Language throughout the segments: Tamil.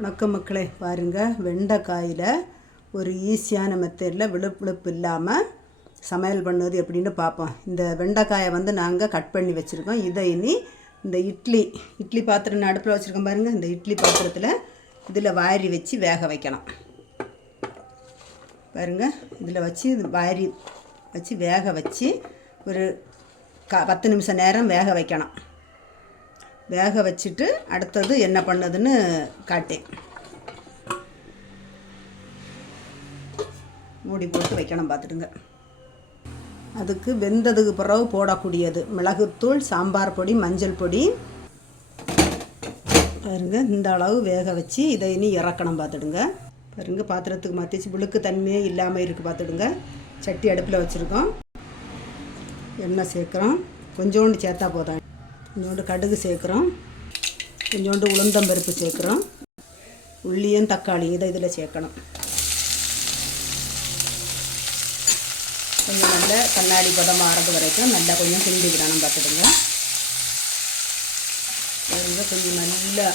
வணக்கம் மக்களே, பாருங்கள் வெண்டைக்காயில் ஒரு ஈஸியான மெத்தடில் விழுப்பு இல்லாமல் சமையல் பண்ணுவது எப்படின்னு பார்ப்போம். இந்த வெண்டைக்காயை நாங்கள் கட் பண்ணி வச்சுருக்கோம். இதை இனி இந்த இட்லி பாத்திரம் அடுப்பில் வச்சுருக்கோம் பாருங்கள். இந்த இட்லி பாத்திரத்தில் இதில் வாரி வச்சு வேக வைக்கணும். பாருங்கள், இதில் வச்சு வாரி வச்சு வேக வச்சு ஒரு 10 நிமிஷம் நேரம் வேக வைக்கணும். வேக வச்சுட்டு அடுத்தது என்ன பண்ணுதுன்னு காட்டேன். மூடி போட்டு வைக்கணும், பார்த்துடுங்க. அதுக்கு வெந்ததுக்கு பிறகு போடக்கூடியது மிளகுத்தூள், சாம்பார் பொடி, மஞ்சள் பொடி. பாருங்க, இந்த அளவு வேக வச்சு இதை இனி இறக்கணும், பார்த்துடுங்க. பாருங்க, பாத்திரத்துக்கு மாற்றிச்சு விழுக்கு தன்மையே இல்லாமல் இருக்குது, பார்த்துடுங்க. சட்டி அடுப்பில் வச்சுருக்கோம். எண்ணெய் சேர்க்குறோம். கொஞ்சோண்டு சேர்த்தா போதும். கொஞ்சோண்டு கடுகு சேர்க்குறோம். கொஞ்சோண்டு உளுந்தம்பருப்பு சேர்க்குறோம். உள்ளியும் தக்காளியும் இதை இதில் சேர்க்கணும். கொஞ்சம் நல்ல கண்ணாடி பதம் ஆறது வரைக்கும் நல்லா கொஞ்சம் கிண்டி விடணும், பார்த்துடுங்க. கொஞ்சம் நல்லா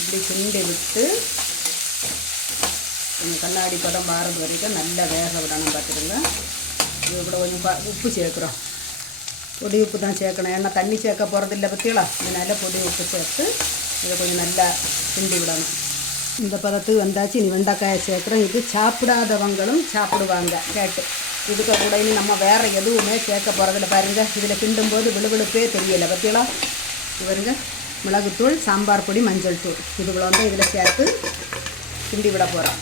இப்படி கிண்டி விட்டு கொஞ்சம் கண்ணாடி பதம் ஆறது வரைக்கும் நல்லா வேக விடணும், பார்த்துடுங்க. இது கூட கொஞ்சம் உப்பு சேர்க்குறோம். பொடி உப்பு தான் சேர்க்கணும், ஏன்னா தண்ணி சேர்க்க போகிறதில்ல பற்றியலா. இதனால் பொடி உப்பு சேர்த்து இதை கொஞ்சம் நல்லா கிண்டி விடணும். இந்த பதத்துக்கு வந்தாச்சு. இனி வெண்டைக்காயை சேர்க்குறோம். இது சாப்பிடாதவங்களும் சாப்பிடுவாங்க கேட்டு. இதுக்கு கூட இனி நம்ம வேறு எதுவுமே சேர்க்க போகிறதில்ல. பாருங்கள், இதில் கிண்டும்போது விழுவிழுப்பே தெரியலை பற்றியலா. இவருங்க மிளகுத்தூள், சாம்பார் பொடி, மஞ்சள் தூள் இதுகளை இதில் சேர்த்து கிண்டி விட போகிறோம்.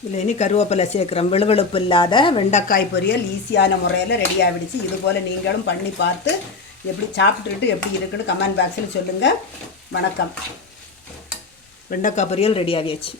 இதில் இனி கருவேப்பிலை சேர்க்குறோம். விழுவிழுப்பு இல்லாத வெண்டைக்காய் பொரியல் ஈஸியான முறையில் ரெடி ஆகிடுச்சு. இது போல் நீங்களும் பண்ணி பார்த்து எப்படி சாப்பிட்டுட்டு எப்படி இருக்குன்னு கமெண்ட் பாக்ஸில் சொல்லுங்கள். வணக்கம். வெண்டைக்காய் பொரியல் ரெடி ஆகியாச்சு.